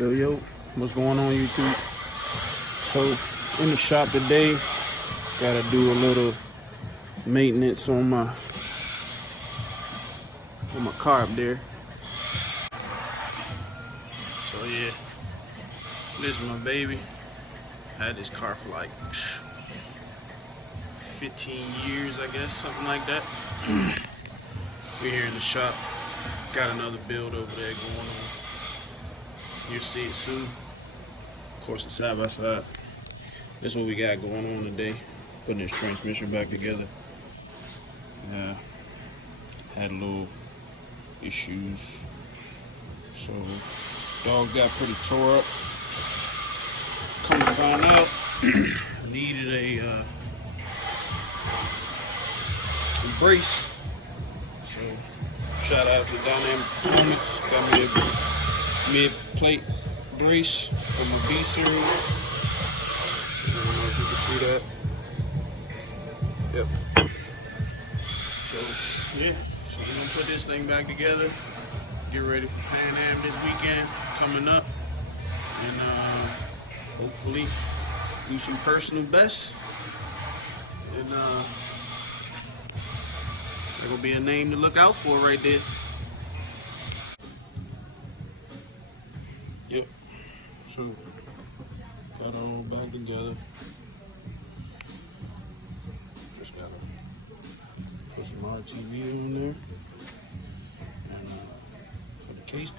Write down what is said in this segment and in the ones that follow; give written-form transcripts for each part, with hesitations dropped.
Yo, what's going on, YouTube? So, in the shop today, gotta do a little maintenance on my car up there. So yeah, this is my baby. I had this car for like 15 years, I guess, something like that. We're here in the shop. Got another build over there going on. You'll see it soon. Of course, it's side by side. That's what we got going on today. Putting this transmission back together. Had a little issues. So, dog got pretty tore up. Come to find out, needed a brace. So, shout out to Dynamic Performance. Got me a mid-plate brace for my B series. I don't know if you can see that. Yep. So yeah, so we're gonna put this thing back together. Get ready for Pan Am this weekend coming up, and hopefully do some personal bests. And there gonna be a name to look out for right there. Yep. So got it all back together. Just gotta put some RTV on there. And put the case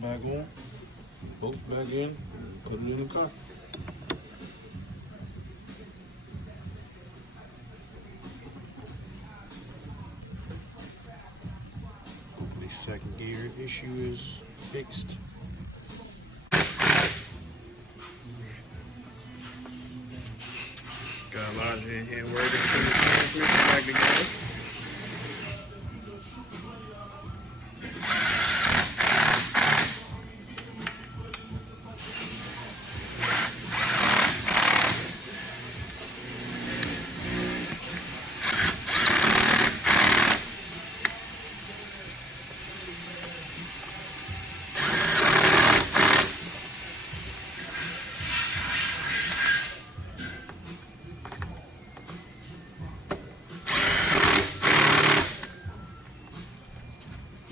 back on. Both back in. And put it in the car. Hopefully second gear issue is fixed. Got Elijah in here working, putting the transmission back together.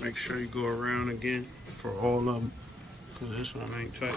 Make sure you go around again for all of them, because this one ain't tight.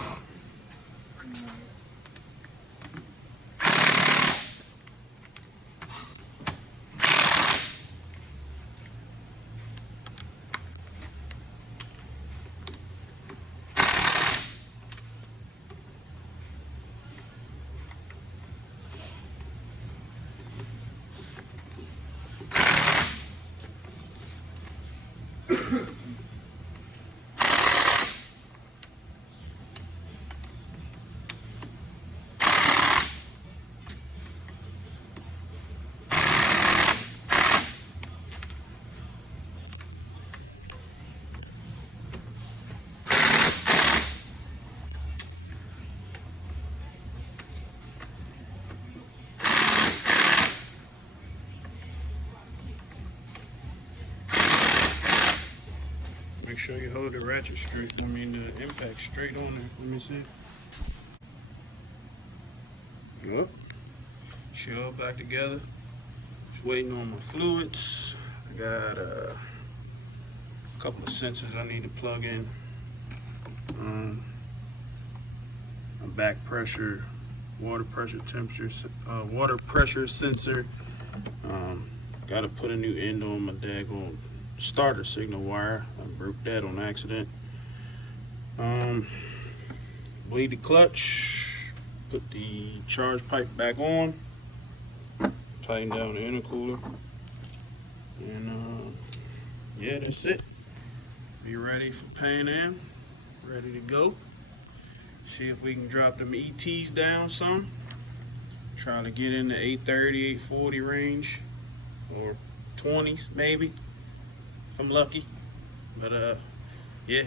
Make sure you hold the ratchet straight, the impact straight on it. Let me see. Yep. She all back together. Just waiting on my fluids. I got a couple of sensors I need to plug in. A back pressure, water pressure temperature, water pressure sensor. Got to put a new end on my daggone starter signal wire. I broke that on accident. Bleed the clutch, put the charge pipe back on, tighten down the intercooler, and yeah, that's it. Be ready for Pan Am, ready to go. See if we can drop them ETs down some. Try to get in the 830, 840 range, or 20s maybe, if I'm lucky. But yeah,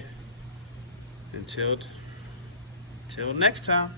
until next time.